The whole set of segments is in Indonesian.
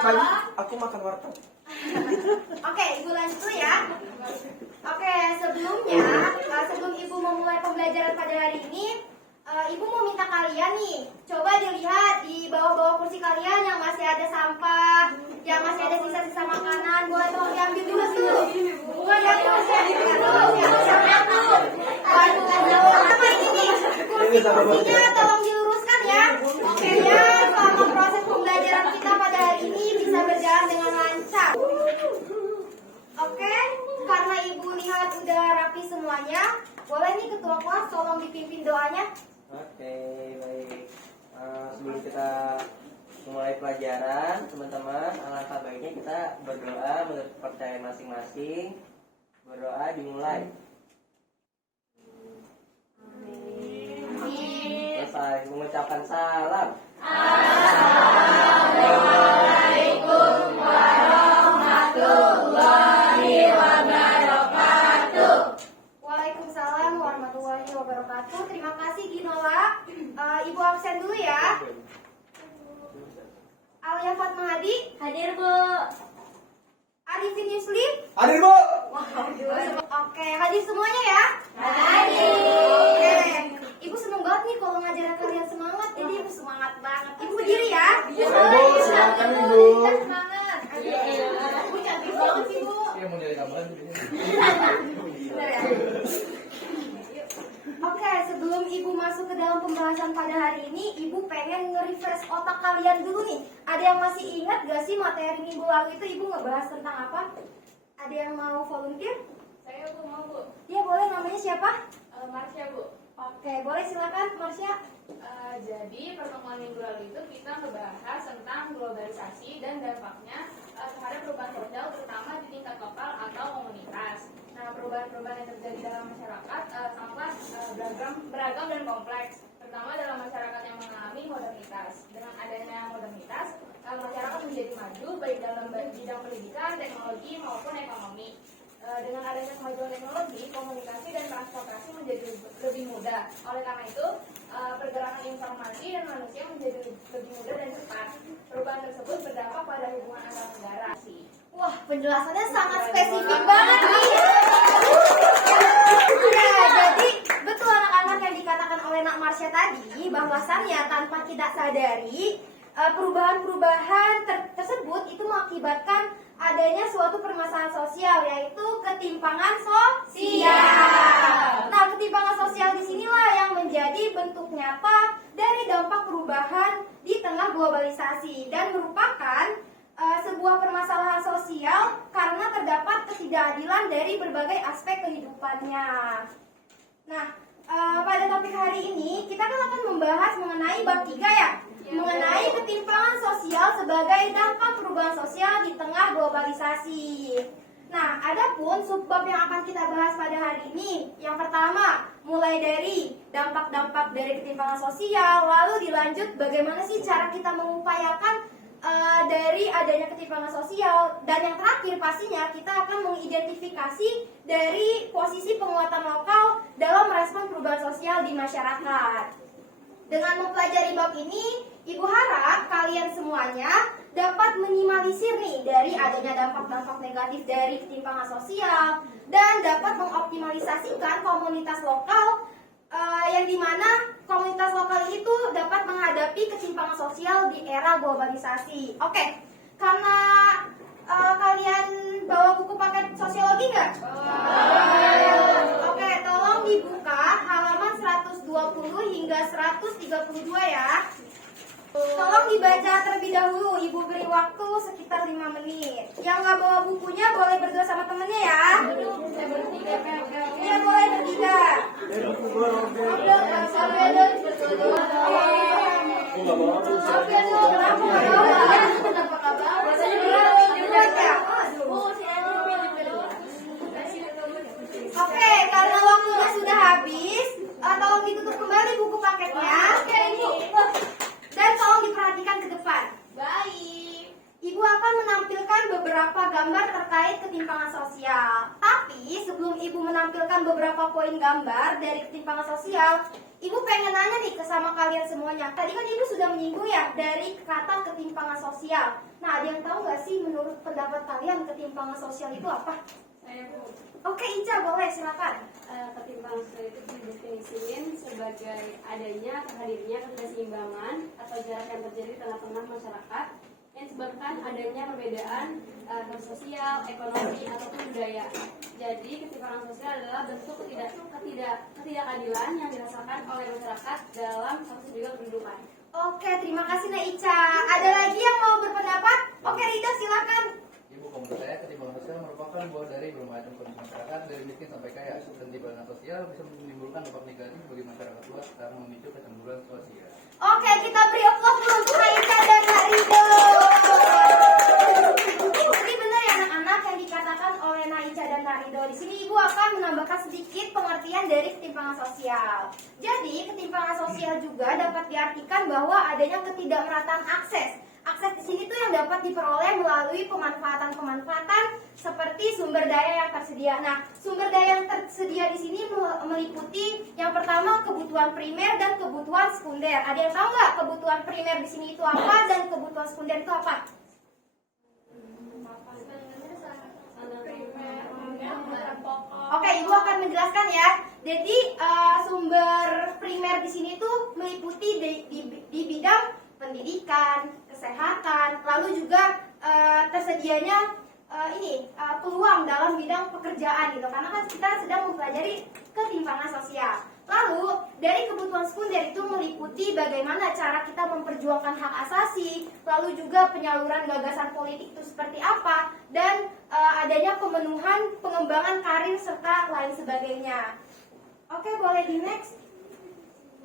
pagi aku makan warteg. Oke, Ibu lanjut dulu ya. Oke, sebelumnya, sebelum Ibu memulai pembelajaran pada hari ini, Ibu mau minta kalian nih, coba dilihat di bawah-bawah kursi kalian yang masih ada sampah, yang masih ada sisa-sisa makanan, boleh tolong diambil dulu dulu. Bukan diambil, sama ini nih, kursi-kursinya tolong diluruskan ya. Oke ya, selama proses pembelajaran kita pada hari ini bisa berjalan dengan lancar. Oke, karena Ibu lihat udah rapi semuanya, boleh nih ketua kelas tolong dipimpin doanya. Oke, baik. Sebelum kita mulai pelajaran, teman-teman, alangkah baiknya kita berdoa menurut kepercayaan masing-masing. Berdoa dimulai. Selesai mengucapkan salam. Assalamualaikum warahmatullahi wabarakatuh. Waalaikumsalam warahmatullahi wabarakatuh. Terima kasih Ginola. Ibu absen dulu ya. Alia Fatmahadi hadir Bu. Arifin Yusli Hadir, Bu. Oke, hadir semuanya ya. Hadir. Oke, Ibu seneng banget nih kalau ngajarin kalian semangat. Jadi Ibu semangat banget. Ibu berdiri ya. Boleh, Bu. Silakan, Ibu. Semangat. Ibu cantik banget sih Bu. Iya, mau jadi gambaran. Oke, sebelum Ibu masuk ke dalam pembahasan pada hari ini, Ibu pengen nge-refresh otak kalian dulu nih. Ada yang masih ingat gak sih materi minggu lalu itu Ibu ngebahas tentang apa? Ada yang mau volunteer? Saya Bu, mau Bu. Ya boleh, namanya siapa? Marsha Bu. Oke, boleh silakan Marsha. Jadi pertemuan minggu lalu itu kita ngebahas tentang globalisasi dan dampaknya terhadap perubahan sosial terutama di tingkat lokal atau komunitas. Nah, perubahan-perubahan yang terjadi dalam masyarakat sangat beragam dan kompleks, terutama dalam masyarakat yang mengalami modernitas. Dengan adanya modernitas, masyarakat menjadi maju baik dalam bidang pendidikan, teknologi maupun ekonomi. Dengan adanya kemajuan teknologi, komunikasi dan transportasi menjadi lebih mudah. Oleh karena itu, pergerakan informasi dan manusia menjadi lebih mudah dan cepat. Perubahan tersebut berdampak pada hubungan antar negara. Wah, penjelasannya sangat spesifik banget nih. Nah, jadi betul anak-anak yang dikatakan oleh Nak Marsha tadi, bahwasannya tanpa kita sadari, perubahan-perubahan tersebut itu mengakibatkan adanya suatu permasalahan sosial, yaitu ketimpangan sosial. Nah, ketimpangan sosial disinilah yang menjadi bentuk nyata dari dampak perubahan di tengah globalisasi dan merupakan sebuah permasalahan sosial karena terdapat ketidakadilan dari berbagai aspek kehidupannya. Nah, pada topik hari ini kita kan akan membahas mengenai bab 3 ya, mengenai ketimpangan sosial sebagai dampak perubahan sosial di tengah globalisasi. Nah, adapun subbab yang akan kita bahas pada hari ini, yang pertama mulai dari dampak-dampak dari ketimpangan sosial, lalu dilanjut bagaimana sih cara kita mengupayakan dari adanya ketimpangan sosial, dan yang terakhir pastinya kita akan mengidentifikasi dari posisi penguatan lokal dalam merespon perubahan sosial di masyarakat. Dengan mempelajari bab ini, Ibu harap kalian semuanya dapat minimalisir nih dari adanya dampak-dampak negatif dari ketimpangan sosial dan dapat mengoptimalisasikan komunitas lokal yang dimana komunitas lokal itu dapat menghadapi ketimpangan sosial di era globalisasi. Oke, karena kalian bawa buku paket sosiologi nggak? Oke, tolong dibuka halaman 120 hingga 132 ya. Tolong dibaca terlebih dahulu, Ibu beri waktu sekitar 5 menit. Yang nggak bawa bukunya boleh berdua sama temennya ya. Iya, boleh bertiga. Oke, karena waktunya sudah habis, tolong ditutup kembali buku paketnya. Dan tolong diperhatikan ke depan. Baik. Ibu akan menampilkan beberapa gambar terkait ketimpangan sosial. Tapi sebelum Ibu menampilkan menampilkan beberapa poin gambar dari ketimpangan sosial, Ibu pengen nanya nih ke sama kalian semuanya. Tadi kan Ibu sudah menyinggung ya dari kata ketimpangan sosial. Nah, ada yang tahu nggak sih menurut pendapat kalian ketimpangan sosial itu apa? Saya Bu, Oke, Ica boleh silakan. ketimpangan sosial itu didefinisikan sebagai adanya atau hadirnya ketidakseimbangan atau jarak yang terjadi di tengah-tengah masyarakat yang disebabkan adanya perbedaan sosial, ekonomi ataupun budaya. Jadi ketimpangan sosial adalah bentuk ketidakadilan yang dirasakan oleh masyarakat dalam satu juga kehidupan. Oke, terima kasih Nak Ica. Ada lagi yang mau berpendapat? Oke, Rida silakan. Ibu, menurut saya ketimpangan sosial merupakan buah dari bermacam kondisi masyarakat dari miskin sampai kaya. Dan ketimpangan sosial bisa menimbulkan dampak negatif bagi masyarakat luas karena memicu kecemburuan sosial. Oke, kita beri applause dulu untuk Kak Ica dan Kak Rido. Jadi benar ya anak-anak yang dikatakan oleh Nak Ica dan Kak Rido. Di sini Ibu akan menambahkan sedikit pengertian dari ketimpangan sosial. Jadi, ketimpangan sosial juga dapat diartikan bahwa adanya ketidakmerataan akses. Akses di sini tuh yang dapat diperoleh melalui pemanfaatan-pemanfaatan seperti sumber daya yang tersedia. Nah, sumber daya yang tersedia di sini meliputi yang pertama kebutuhan primer dan kebutuhan sekunder. Ada yang tahu nggak kebutuhan primer di sini itu apa dan kebutuhan sekunder itu apa? Oke, Ibu akan menjelaskan ya. Jadi sumber primer di sini tuh meliputi di bidang pendidikan, kesehatan, lalu juga tersedianya peluang dalam bidang pekerjaan gitu. Karena kan kita sedang mempelajari ketimpangan sosial. Lalu dari kebutuhan sekunder itu meliputi bagaimana cara kita memperjuangkan hak asasi, lalu juga penyaluran gagasan politik itu seperti apa, dan adanya pemenuhan pengembangan karir serta lain sebagainya. Oke, boleh di next.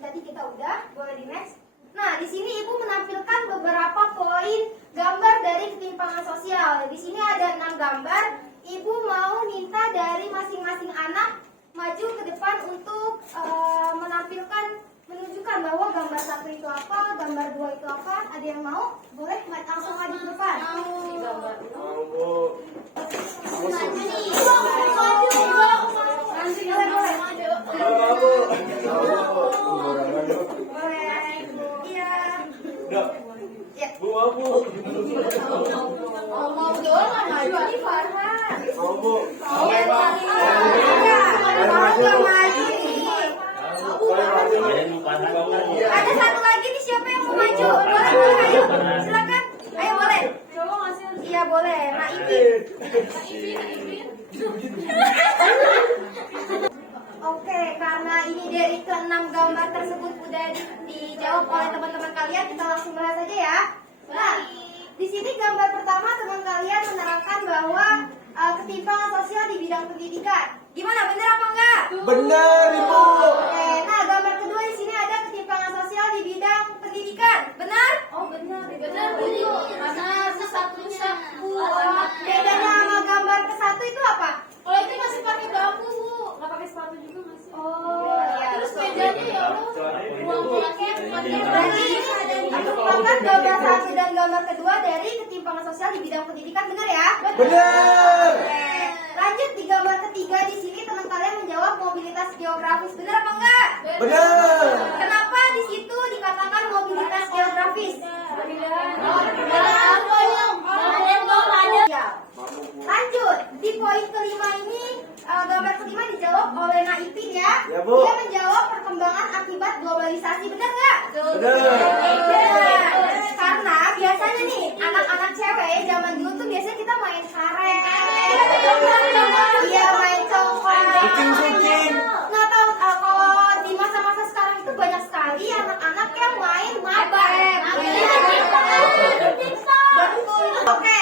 Tadi kita udah, boleh di next. Nah, di sini Ibu menampilkan beberapa poin gambar dari ketimpangan sosial. Di sini ada 6 gambar. Ibu mau minta dari masing-masing anak maju ke depan untuk menunjukkan bahwa gambar 1 itu apa, gambar 2 itu apa. Ada yang mau? Boleh langsung maju ke depan. Mau doang maju ini Farhan. Ada satu lagi nih, siapa yang mau maju? Boleh, ayo. Silakan. Ayo boleh. Coba ngasih Iya boleh. Nah, ini. Oke, karena ini dari ke-6 gambar tersebut udah dijawab oleh teman-teman kalian, kita langsung bahas aja ya. Nah, di sini gambar pertama teman kalian menerangkan bahwa ketimpangan sosial di bidang pendidikan. Gimana, benar apa enggak? Benar, Ibu. Oke, nah gambar kedua di sini ada ketimpangan sosial di bidang pendidikan. Benar? Oh benar, Bu. Karena satu-satu. Bedanya sama gambar ke-1 itu apa? Kalau itu masih pakai bambu, Bu. Nggak pakai sepatu juga masih. Oh, iya. Terus bedanya ya Allah, ruang kelasnya Berarti ini merupakan gambar 1 dan gambar kedua dari ketimpangan sosial di bidang pendidikan, benar ya? Benar. Oke. Lanjut di gambar ketiga di sini teman kalian menjawab mobilitas geografis, benar apa enggak? Benar. Kenapa di situ dikatakan mobilitas geografis? Ya. Lanjut di poin kelima ini gambar kelima dijawab oleh Naipin ya. Ya, Bu. Dia menjawab perkembangan akibat globalisasi, benar nggak? Benar. Karena biasanya nih anak-anak cewek zaman dulu tuh biasanya kita main karet. Iya, main congklak. Kucing. Nah, tahu kalau di masa-masa sekarang itu banyak sekali anak-anak yang main mabar. Betul. Oke,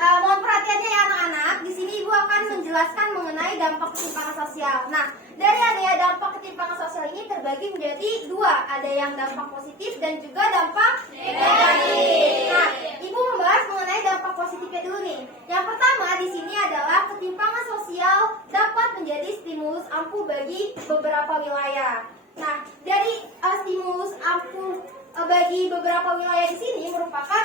mohon perhatiannya ya anak-anak. Di sini Ibu akan menjelaskan mengenai dampak ketimpangan sosial. Nah, dari adanya dampak ketimpangan sosial ini terbagi menjadi 2. Ada yang dampak positif dan juga dampak negatif. Nah, Ibu membahas mengenai dampak positifnya dulu nih. Yang pertama di sini adalah ketimpangan sosial dapat menjadi stimulus ampuh bagi beberapa wilayah. Nah, dari stimulus ampuh bagi beberapa wilayah di sini merupakan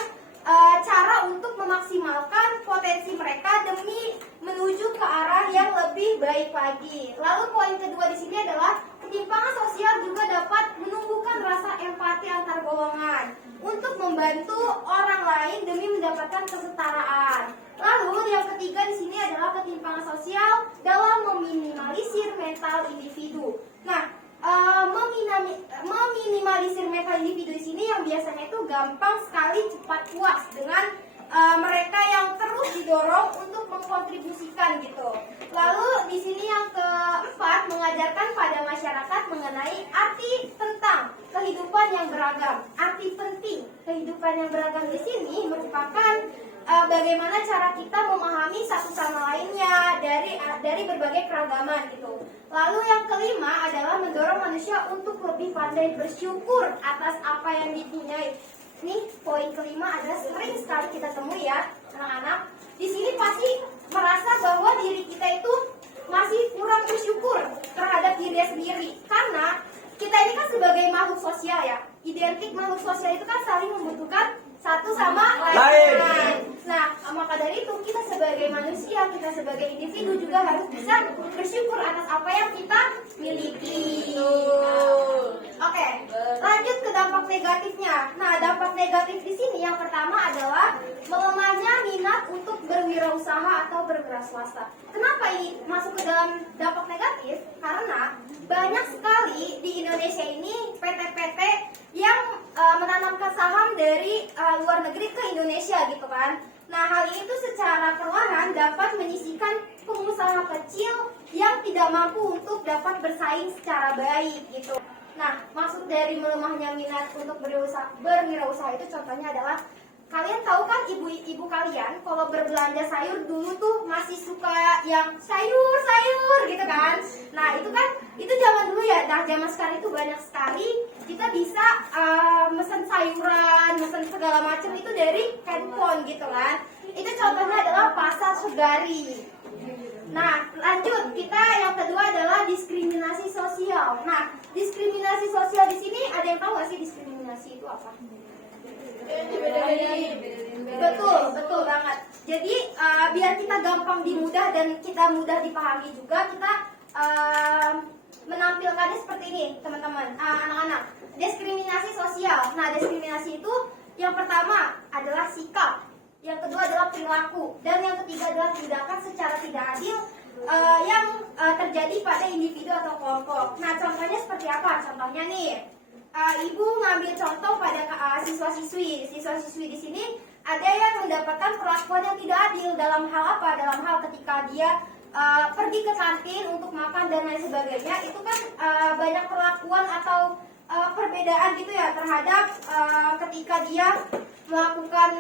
cara untuk memaksimalkan potensi mereka demi menuju ke arah yang lebih baik lagi. Lalu poin kedua di sini adalah ketimpangan sosial juga dapat menumbuhkan rasa empati antar golongan untuk membantu orang lain demi mendapatkan kesetaraan. Lalu yang ketiga di sini adalah ketimpangan sosial dalam meminimalisir mental individu. Nah, meminimalisir mental individu di sini yang biasanya itu gampang sekali cepat puas dengan mereka yang terus didorong untuk mengkontribusikan gitu. Lalu di sini yang keempat mengajarkan pada masyarakat mengenai arti tentang kehidupan yang beragam. Arti penting kehidupan yang beragam di sini merupakan bagaimana cara kita memahami satu sama lainnya dari berbagai keragaman gitu. Lalu yang kelima adalah mendorong manusia untuk lebih pandai bersyukur atas apa yang dipunyai. Nih poin kelima adalah sering sekali kita temui ya anak-anak. Di sini pasti merasa bahwa diri kita itu masih kurang bersyukur terhadap dirinya sendiri. Karena kita ini kan sebagai makhluk sosial ya. Identik makhluk sosial itu kan saling membutuhkan satu sama lain. Nah, maka dari itu kita sebagai manusia, kita sebagai individu juga harus bisa bersyukur atas apa yang kita miliki. Oke, lanjut ke dampak negatifnya. Nah, dampak negatif di sini yang pertama adalah melemahnya minat untuk berwirausaha atau bergerak swasta. Kenapa ini masuk ke dalam dampak negatif? Karena banyak sekali di Indonesia ini PT-PT yang menanamkan saham dari luar negeri ke Indonesia gitu kan. Nah, hal ini tuh secara perlahan dapat menyisihkan pengusaha kecil yang tidak mampu untuk dapat bersaing secara baik gitu. Nah, maksud dari melemahnya minat untuk berwirausaha itu contohnya adalah kalian tahu kan ibu-ibu kalian kalau berbelanja sayur dulu tuh masih suka yang sayur gitu kan. Nah, itu zaman dulu ya. Nah, zaman sekarang itu banyak sekali kita bisa mesen sayuran, mesen segala macam itu dari handphone gitu kan. Itu contohnya adalah pasar Sugari. Nah, lanjut kita yang kedua adalah diskriminasi sosial. Nah, diskriminasi sosial di sini ada yang tahu nggak sih diskriminasi itu apa? Betul banget. Jadi biar kita gampang dimudah dan kita mudah dipahami juga, kita menampilkannya seperti ini teman-teman, anak-anak. Diskriminasi sosial. Nah, diskriminasi itu yang pertama adalah sikap, yang kedua adalah perilaku, dan yang ketiga adalah tindakan secara tidak adil yang terjadi pada individu atau kelompok. Nah, contohnya seperti apa? Contohnya nih, ibu ngambil contoh pada siswa-siswi di sini ada yang mendapatkan perlakuan yang tidak adil dalam hal apa? Dalam hal ketika dia pergi ke kantin untuk makan dan lain sebagainya, itu kan banyak perlakuan atau perbedaan gitu ya terhadap ketika dia melakukan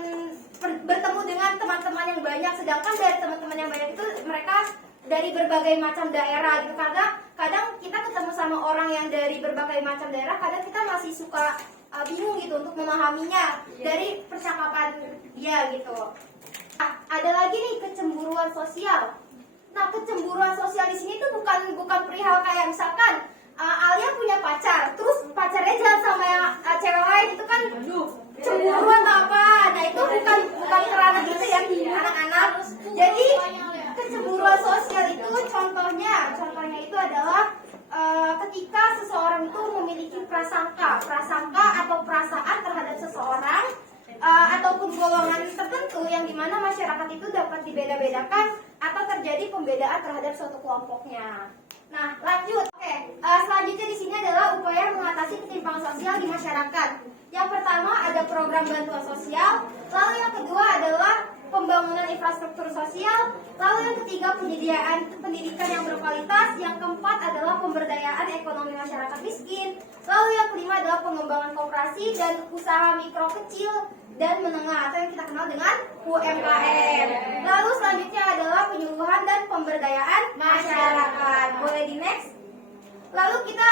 bertemu dengan teman-teman yang banyak, sedangkan dari teman-teman yang banyak itu mereka dari berbagai macam daerah gitu. Karena kadang kita ketemu sama orang yang dari berbagai macam daerah, kadang kita masih suka bingung gitu untuk memahaminya dari percakapan dia gitu. Nah, ada lagi nih kecemburuan sosial. Nah, kecemburuan sosial di sini tuh bukan perihal kayak misalkan Alia punya pacar, terus pacarnya jalan sama yang cewek lain, itu kan cemburuan apa? Nah, itu bukan kerana gitu ya anak-anak. Jadi kecemburuan sosial itu contohnya itu adalah ketika seseorang itu memiliki prasangka atau perasaan terhadap seseorang ataupun golongan tertentu yang dimana masyarakat itu dapat dibeda-bedakan atau terjadi pembedaan terhadap suatu kelompoknya. Nah, lanjut. Oke, selanjutnya di sini adalah upaya mengatasi ketimpangan sosial di masyarakat. Yang pertama ada program bantuan sosial, lalu yang kedua adalah pembangunan infrastruktur sosial, lalu yang ketiga penyediaan pendidikan yang berkualitas, yang keempat adalah pemberdayaan ekonomi masyarakat miskin, lalu yang kelima adalah pengembangan koperasi dan usaha mikro kecil dan menengah atau yang kita kenal dengan UMKM. Lalu selanjutnya adalah penyuluhan dan pemberdayaan masyarakat. Boleh di next? Lalu kita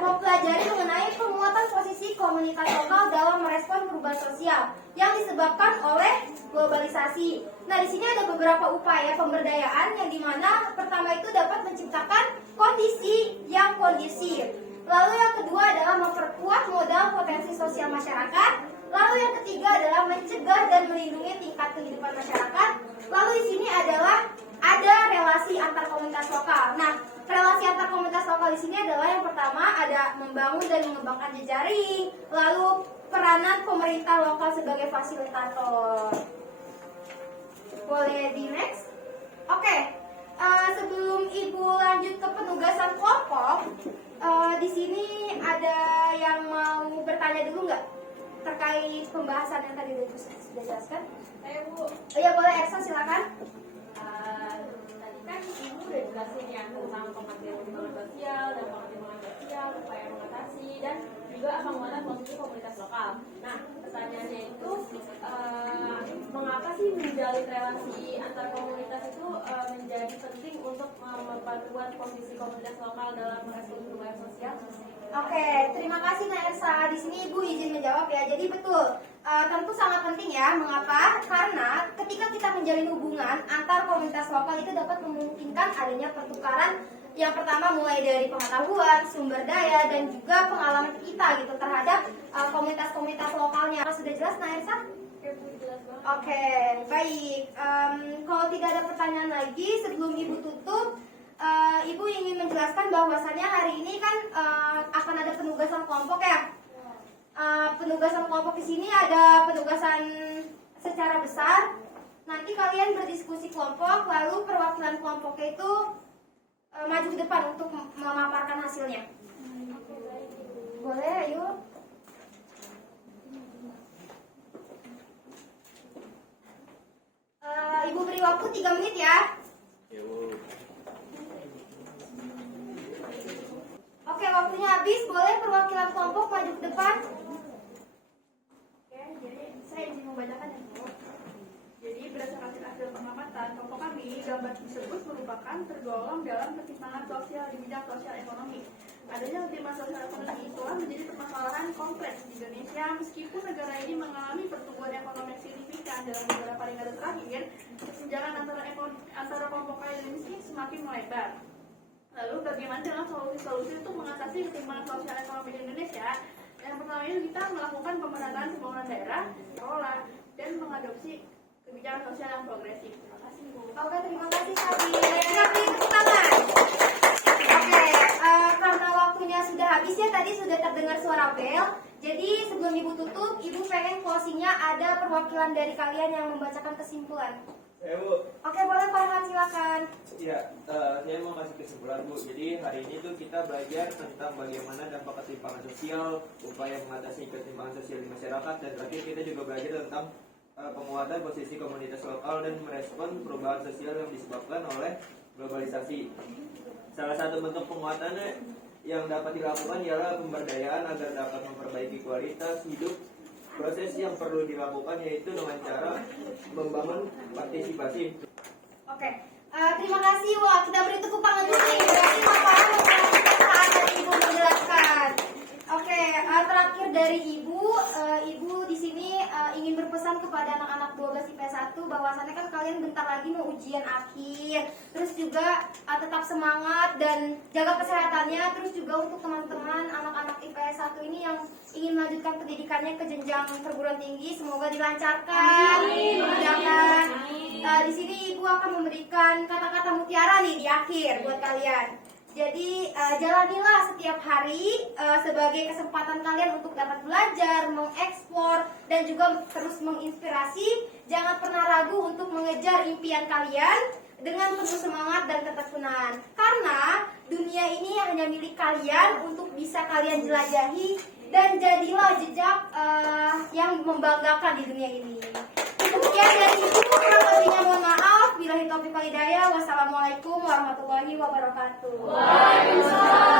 mempelajari mengenai penguatan posisi komunitas lokal dalam merespon perubahan sosial yang disebabkan oleh globalisasi. Nah, di sini ada beberapa upaya pemberdayaan yang dimana pertama itu dapat menciptakan kondisi yang kondusif. Lalu yang kedua adalah memperkuat modal potensi sosial masyarakat. Lalu yang ketiga adalah mencegah dan melindungi tingkat kehidupan masyarakat. Lalu di sini adalah ada relasi antar komunitas lokal. Nah, relasi antar komunitas lokal di sini adalah yang pertama ada membangun dan mengembangkan jejaring, lalu peranan pemerintah lokal sebagai fasilitator. Boleh di next? Oke, sebelum Ibu lanjut ke penugasan kelompok, di sini ada yang mau bertanya dulu nggak terkait pembahasan yang tadi sudah jelaskan? Saya Bu, Ya boleh, Ersa silakan. tadi kan Ibu udah jelasin ya tentang pengertian hubungan sosial dan pengertian sosial, upaya mengatasi dan juga penguatan posisi komunitas lokal. Nah, pertanyaannya itu mengapa sih menjalin relasi antar komunitas itu menjadi penting untuk memperkuat posisi komunitas lokal dalam merespon perubahan sosial? Oke, terima kasih Nak Ersa. Di sini Ibu izin menjawab ya. Jadi betul, tentu sangat penting ya. Mengapa? Karena ketika kita menjalin hubungan antar komunitas lokal itu dapat memungkinkan adanya pertukaran yang pertama mulai dari pengetahuan, sumber daya, dan juga pengalaman kita gitu terhadap komunitas-komunitas lokalnya. Sudah jelas Nak Ersa? Oke, baik. Kalau tidak ada pertanyaan lagi, sebelum Ibu tutup, Ibu ingin menjelaskan bahwasannya hari ini kan akan ada penugasan kelompok ya. Penugasan kelompok di sini ada penugasan secara besar. Nanti kalian berdiskusi kelompok, lalu perwakilan kelompoknya itu maju ke depan untuk memaparkan hasilnya. Boleh, ayo. Ibu beri waktu 3 menit ya. Oke, waktunya habis. Boleh perwakilan kelompok maju ke depan? Oke, jadi saya izin membacakan ya Bu. Jadi berdasarkan hasil pengamatan kelompok kami, gambar tersebut merupakan tergolong dalam ketimpangan sosial di bidang sosial ekonomi. Adanya ketimpangan sosial ekonomi telah menjadi permasalahan kompleks di Indonesia meskipun negara ini mengalami pertumbuhan ekonomi yang signifikan dalam beberapa dekade terakhir. Kesenjangan antara kelompok kaya dan miskin semakin melebar. Lalu bagaimana dengan solusi-solusi untuk mengatasi ketimpangan sosial ekonomi di Indonesia? Yang pertama itu kita melakukan pemerataan pembangunan daerah, kelola, dan mengadopsi kebijakan sosial yang progresif. Terima kasih Bu. Oke, terima kasih Sabi. Siap beri tepuk tangan. Oke, karena waktunya sudah habis ya, tadi sudah terdengar suara bel. Jadi sebelum Ibu tutup, Ibu pengen closingnya ada perwakilan dari kalian yang membacakan kesimpulan. Bu. Oke, boleh Farhan, silakan. Ya, saya mau kasih kesimpulan Bu. Jadi hari ini tuh kita belajar tentang bagaimana dampak ketimpangan sosial, upaya mengatasi ketimpangan sosial di masyarakat, dan terakhir kita juga belajar tentang penguatan posisi komunitas lokal dan merespon perubahan sosial yang disebabkan oleh globalisasi. Salah satu bentuk penguatannya yang dapat dilakukan ialah pemberdayaan agar dapat memperbaiki kualitas hidup. Proses yang perlu dilakukan yaitu dengan cara membangun partisipasi. Oke, terima kasih. Wah, kita beri tepuk tangan dulu nih. Berarti Farhan memperhatikan saat Ibu menjelaskan. Oke, terakhir dari Ibu, Ibu di sini ingin berpesan kepada anak-anak 12 IPS 1 bahwasannya kan kalian bentar lagi mau ujian akhir. Terus juga tetap semangat dan jaga kesehatannya. Terus juga untuk teman-teman anak-anak IPS 1 ini yang ingin melanjutkan pendidikannya ke jenjang perguruan tinggi, semoga dilancarkan. Jangan. Di sini Ibu akan memberikan kata-kata mutiara nih di akhir buat kalian. Jadi jalanilah setiap hari sebagai kesempatan kalian untuk dapat belajar, mengeksplor, dan juga terus menginspirasi. Jangan pernah ragu untuk mengejar impian kalian dengan penuh semangat dan ketekunan. Karena dunia ini hanya milik kalian untuk bisa kalian jelajahi, dan jadilah jejak yang membanggakan di dunia ini. Demikian dari Ibu, kurang lebihnya mohon maaf. Billahi taufiq wal hidayah. Wassalamualaikum warahmatullahi wabarakatuh. Waalaikumsalam.